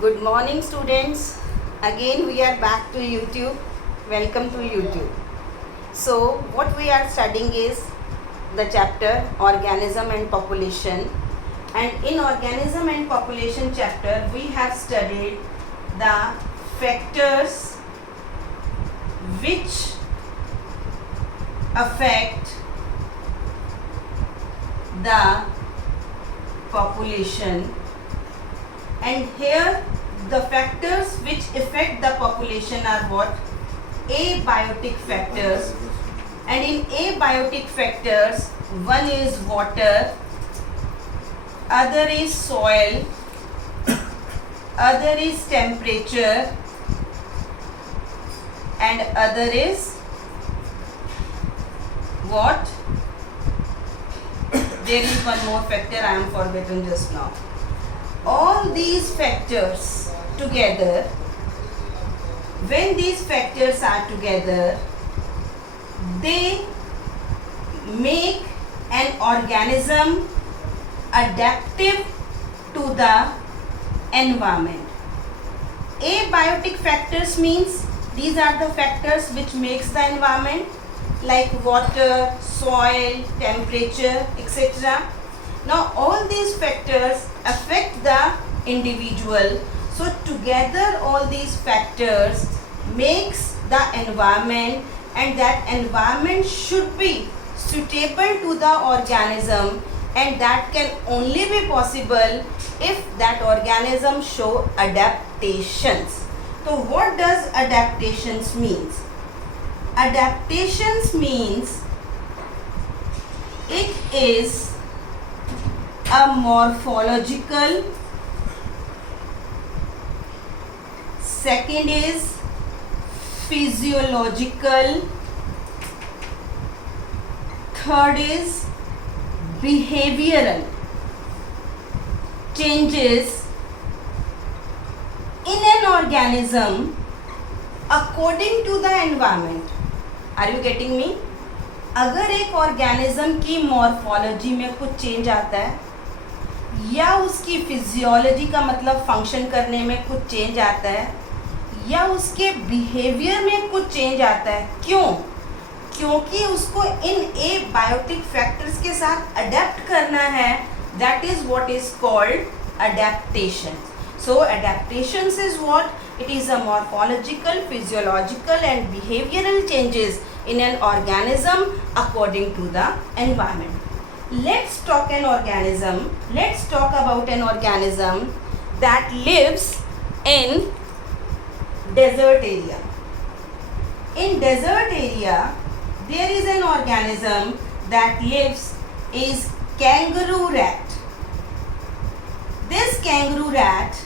Good morning, students. Again, we are back to YouTube. Welcome to YouTube. So, what we are studying is the chapter Organism and Population. And in Organism and Population chapter, we have studied the factors which affect the population. And here the factors which affect the population are what? Abiotic factors. And in abiotic factors, one is water, other is soil, other is temperature, and other is what? There is one more factor I am forgetting just now. All these factors together, when these factors are together, they make an organism adaptive to the environment. Abiotic factors means these are the factors which makes the environment, like water, soil, temperature, etc. Now all these factors affect the individual. So together all these factors makes the environment, and that environment should be suitable to the organism, and that can only be possible if that organism show adaptations. So what does adaptations means? Adaptations means it is a morphological, second is physiological, third is behavioral changes in an organism according to the environment. Are you getting me? अगर एक organism की morphology में कुछ change आता है, या उसकी physiology का मतलब फंक्शन करने में कुछ चेंज आता है, या उसके बिहेवियर में कुछ चेंज आता है, क्यों? क्योंकि उसको इन एबायोटिक फैक्टर्स के साथ अडेप्ट करना है. That is what is called adaptation. So adaptations is what? It is a morphological, physiological and behavioral changes in an organism according to the environment. Let's talk an organism. Let's talk about an organism that lives in desert area. In desert area, there is an organism that lives is kangaroo rat. This kangaroo rat,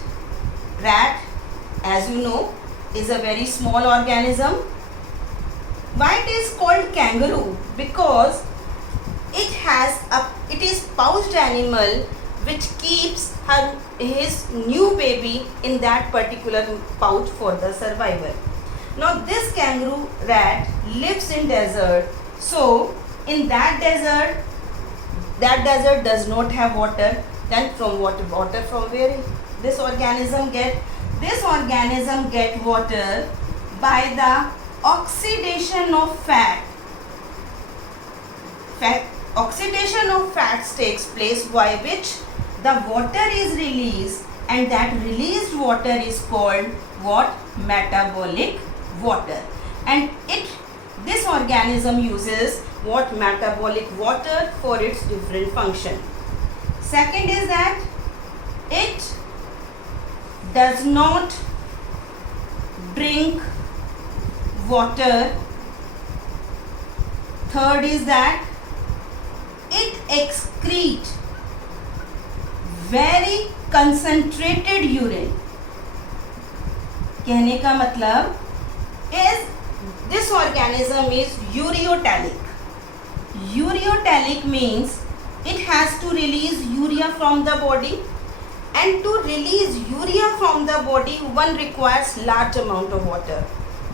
as you know, is a very small organism. Why it is called kangaroo? Because it is pouched animal which keeps his new baby in that particular pouch for the survival. Now this kangaroo rat lives in desert. So in that desert does not have water. Then from water from where this organism get? This organism get water by the oxidation of fat. Oxidation of fats takes place by which the water is released, and that released water is called what? Metabolic water. And this organism uses what? Metabolic water for its different function. Second is that it does not drink water. Third is that it excrete very concentrated urine. कहने का मतलब is this organism is ureotelic. Ureotelic means it has to release urea from the body, and to release urea from the body one requires large amount of water,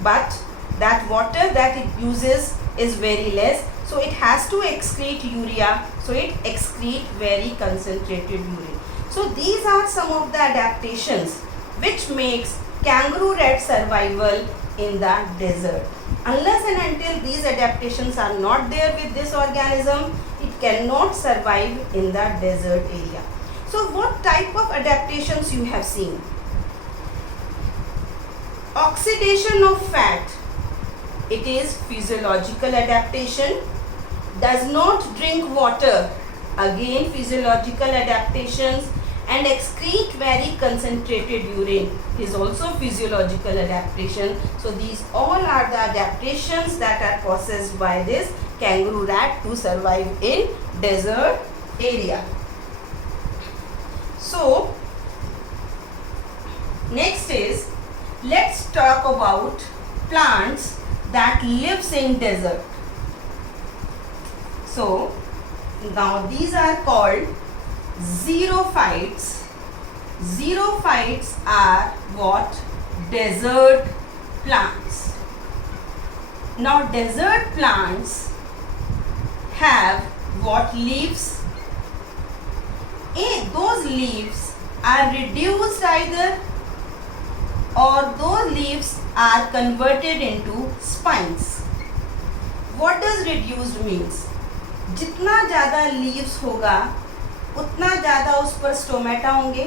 but that water that it uses is very less, so it has to excrete urea, so it excrete very concentrated urine. So these are some of the adaptations which makes kangaroo rat survival in the desert. Unless and until these adaptations are not there with this organism, it cannot survive in the desert area. So what type of adaptations you have seen? Oxidation of fat, it is physiological adaptation. Does not drink water, again physiological adaptations. And excrete very concentrated urine is also physiological adaptation. So these all are the adaptations that are possessed by this kangaroo rat to survive in desert area. So next is, let's talk about plants that lives in desert. So now these are called xerophytes. Xerophytes are what? Desert plants. Now desert plants have what? Leaves. Those leaves are reduced either, or those leaves are converted into spines. What does reduced means? जितना ज़्यादा leaves होगा उतना ज़्यादा उस पर stomata होंगे,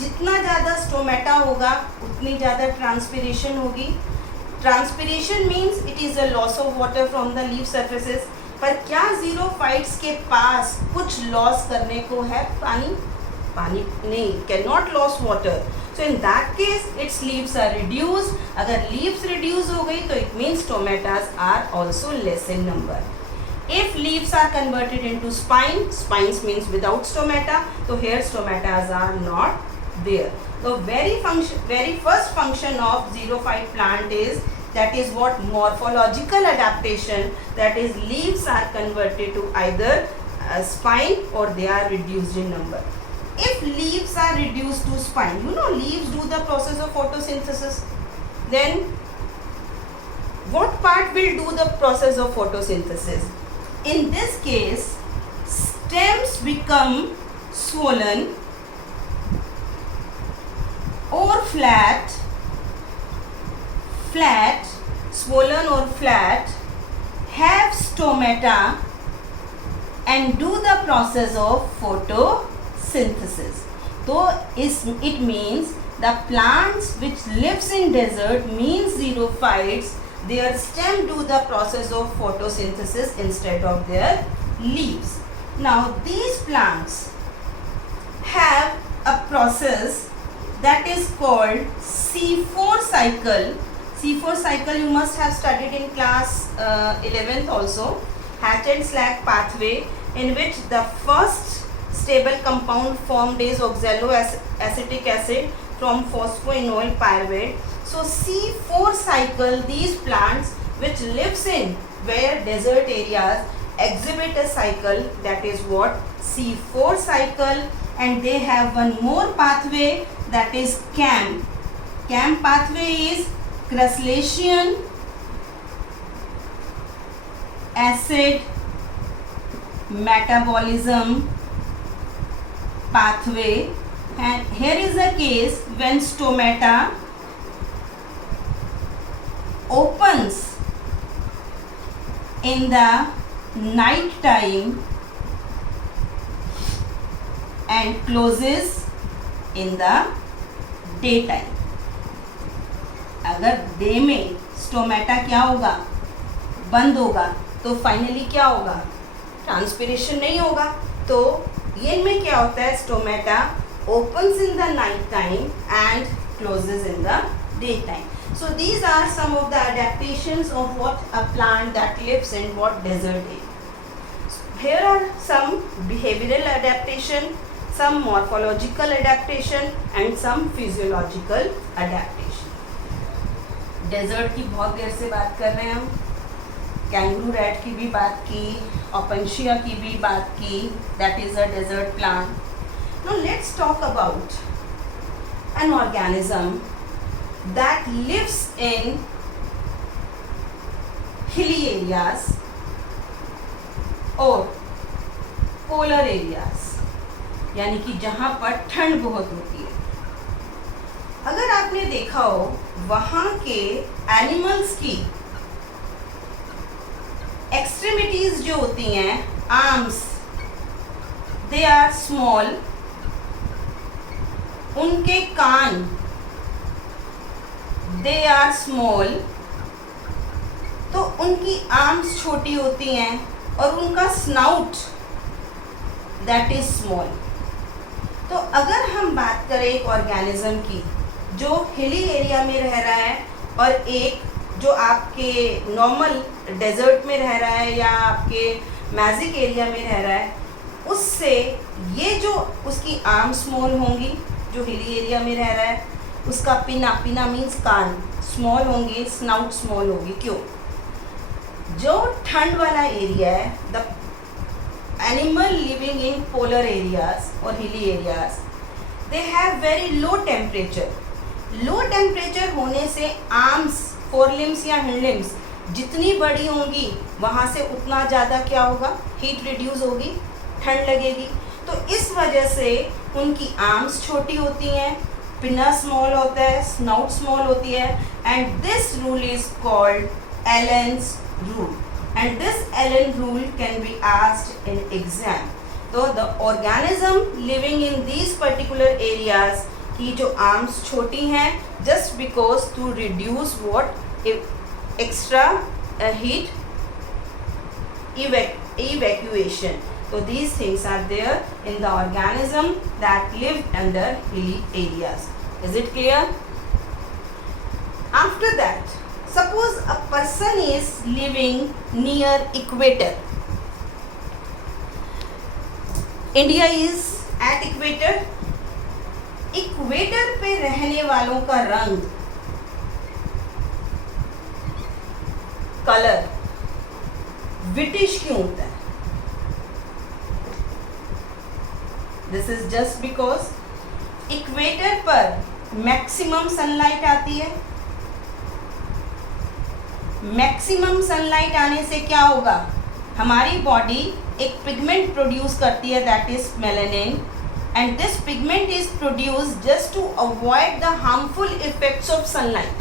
जितना ज़्यादा स्टोमेटा होगा उतनी ज़्यादा ट्रांसपिरेशन होगी. Transpiration means it is a loss of water from the leaf surfaces. पर क्या xerophytes के पास कुछ लॉस करने को है? पानी नहीं, can not loss water. So in that case it's leaves are reduced. अगर लीव्स रिड्यूस हो गई तो it means stomatas are also less in number. If leaves are converted into spines means without stomata, so here stomatas are not there. The very first function of xerophyte plant is, that is what? Morphological adaptation, that is leaves are converted to either a spine or they are reduced in number. If leaves are reduced to spine, you know leaves do the process of photosynthesis, then what part will do the process of photosynthesis? In this case, stems become swollen or flat, swollen or flat, have stomata and do the process of photosynthesis. So it means the plants which lives in desert means xerophytes, their stem do the process of photosynthesis instead of their leaves. Now these plants have a process that is called C4 cycle. C4 cycle you must have studied in class 11th also. Hatch and Slack pathway, in which the first stable compound formed is oxaloacetic acid from phosphoenol pyruvate. So C4 cycle, these plants which lives in where desert areas exhibit a cycle, that is what? C4 cycle. And they have one more pathway, that is CAM. CAM pathway is crustacean acid metabolism pathway. And here is a case when stomata opens in the night time and closes in the daytime. अगर day में stomata क्या होगा? बंद होगा, तो finally क्या होगा? Transpiration नहीं होगा. तो ये में क्या होता है? Stomata opens in the night time and closes in the daytime. So these are some of the adaptations of what a plant that lives in what desert area. Here are some behavioral adaptation, some morphological adaptation and some physiological adaptation. Desert की बहुत देर से बात कर रहे हैं हम. Kangaroo rat की भी बात की, ओपेंशिया की भी बात की, that is a desert plant. Now let's talk about an organism that lives in hilly areas और polar areas, यानी कि जहाँ पर ठंड बहुत होती है. अगर आपने देखा हो वहाँ के एनिमल्स की एक्सट्रीमिटीज जो होती हैं, आर्म्स, दे आर स्मॉल, उनके कान दे आर स्मॉल, तो उनकी आर्म्स छोटी होती हैं और उनका स्नाउट दैट इज स्मॉल। तो अगर हम बात करें एक ऑर्गेनिज्म की जो हिली एरिया में रह रहा है और एक जो आपके नॉर्मल डेजर्ट में रह रहा है या आपके मैजिक एरिया में रह रहा है, उससे ये जो उसकी आर्म स्मॉल होंगी, जो हिली एरिया में रह रहा है उसका पिना मीन्स कान स्मॉल होंगे, स्नाउट स्मॉल होगी। क्यों? जो ठंड वाला एरिया है, the animal living in polar areas और hilly areas, they have very low temperature. Low temperature होने से आर्म्स, फोर लिम्स या हिंड लिम्स जितनी बड़ी होंगी वहाँ से उतना ज़्यादा क्या होगा, हीट रिड्यूस होगी, ठंड लगेगी। तो इस वजह से उनकी आर्म्स छोटी होती हैं, पिना स्मॉल होता है, स्नाउट स्मॉल होती है, and this rule is called Allen's rule, and this Allen rule can be asked in exam. तो the organism living in these particular areas की जो आर्म्स छोटी हैं, just because to reduce what extra heat evacuation. So these things are there in the organism that live under hilly areas. Is it clear? After that, suppose a person is living near equator. India is at equator. Equator पे रहने वालों का रंग, colour whitish क्यों होता है? This is just because equator पर maximum sunlight आती है। मैक्सिमम सनलाइट आने से क्या होगा, हमारी बॉडी एक पिगमेंट प्रोड्यूस करती है that is melanin, and this pigment is produced just to avoid the harmful effects of sunlight।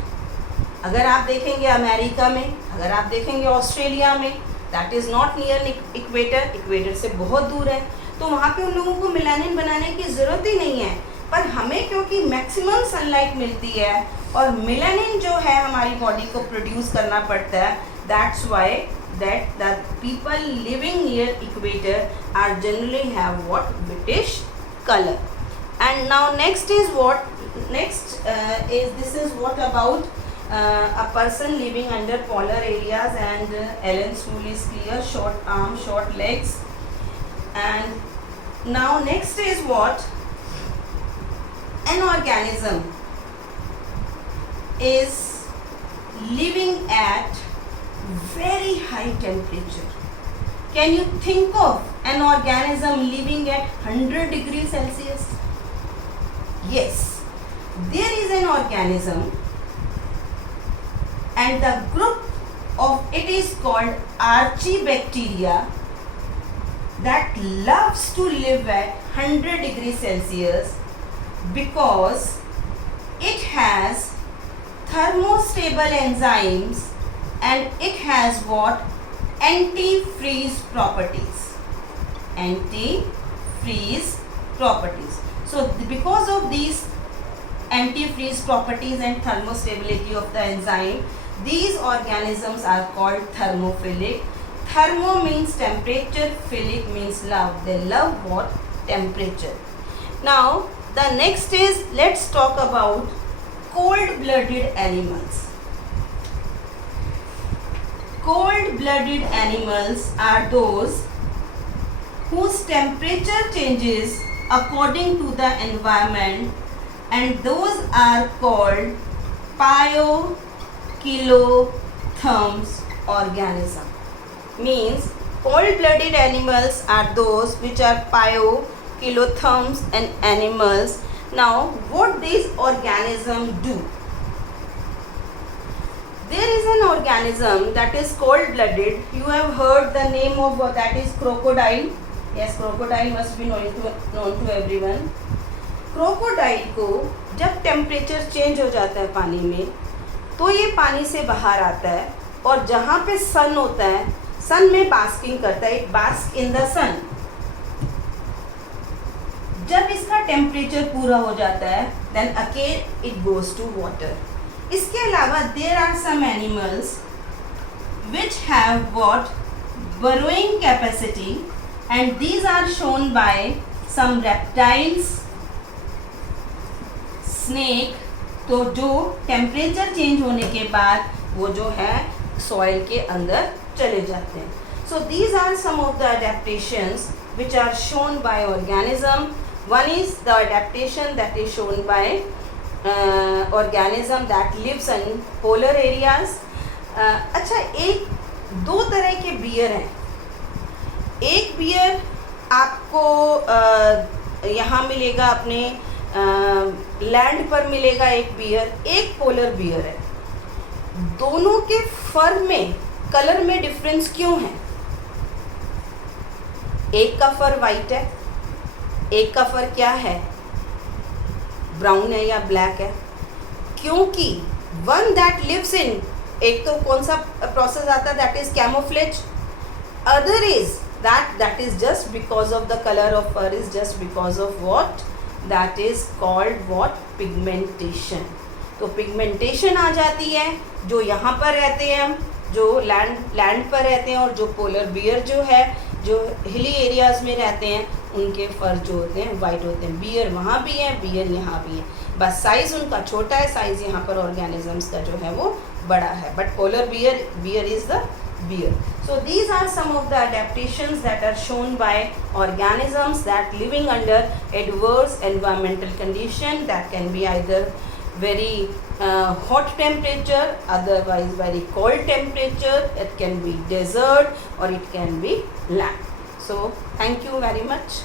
अगर आप देखेंगे अमेरिका में, अगर आप देखेंगे ऑस्ट्रेलिया में, that is not near equator, equator से बहुत दूर है, तो वहाँ पे उन लोगों को मेलानिन बनाने की ज़रूरत ही नहीं है। पर हमें क्योंकि मैक्सिमम सनलाइट मिलती है और मेलानिन जो है हमारी बॉडी को प्रोड्यूस करना पड़ता है, that's why that the people living near equator are generally have what, British color। And now next is what, next is this is what about a person living under polar areas, and Allen's rule is clear, short arm, short legs। And now next is what, an organism is living at very high temperature। Can you think of an organism living at 100 degrees Celsius? Yes, there is an organism and the group of it is called Archaebacteria that loves to live at 100 degrees Celsius because it has thermostable enzymes and it has what, anti-freeze properties, anti-freeze properties। So because of these anti-freeze properties and thermostability of the enzyme, these organisms are called thermophilic। Thermo means temperature, philic means love, they love what, temperature। Now the next is, let's talk about cold-blooded animals। Cold-blooded animals are those whose temperature changes according to the environment, and those are called pyo-kilotherms organism। Means cold-blooded animals are those which are pyo-kilotherms and animals। Now what these organisms do? There is an organism that is cold-blooded. You have heard the name of that is crocodile। Yes, crocodile must be known to everyone। Crocodile को जब temperature change हो जाता है पानी में, तो ये पानी से बाहर आता है और जहाँ पे सन होता है, सन में बास्किंग करता है, it bask in the sun. जब इसका टेम्परेचर पूरा हो जाता है, then again it goes to water. इसके अलावा there are some animals which have got burrowing capacity, and these are shown by some reptiles, snake। तो जो टेम्परेचर चेंज होने के बाद वो जो है सॉइल के अंदर चले जाते हैं। So these are some of the adaptations which are shown by organism. One is the adaptation that is shown by organism that lives in polar areas. अच्छा, एक दो तरह के बियर हैं। एक बियर आपको यहाँ मिलेगा, अपने लैंड पर मिलेगा एक बियर, एक पोलर बियर है। दोनों के फर में, कलर में डिफरेंस क्यों है? एक का फर वाइट है, एक का फर क्या है, ब्राउन है या ब्लैक है। क्योंकि वन दैट लिव्स इन, एक तो कौन सा प्रोसेस आता है, that is camouflage. Other is that is just because of the colour of fur, is just because of what, that is called what, pigmentation. तो पिगमेंटेशन आ जाती है। जो यहाँ पर रहते हैं हम, जो लैंड पर रहते हैं, और जो पोलर बियर जो है, जो हिली एरियाज में रहते हैं, उनके फर जो होते हैं वाइट होते हैं। बियर वहाँ भी है, बियर यहाँ भी है, बस साइज़ उनका छोटा है, साइज़ यहाँ पर ऑर्गेनिजम्स का जो है वो बड़ा है। But polar bear is the bear. So these are some of the adaptations that are shown by organisms that living under adverse environmental condition, that can be either very hot temperature, otherwise very cold temperature, it can be desert or it can be land. So thank you very much.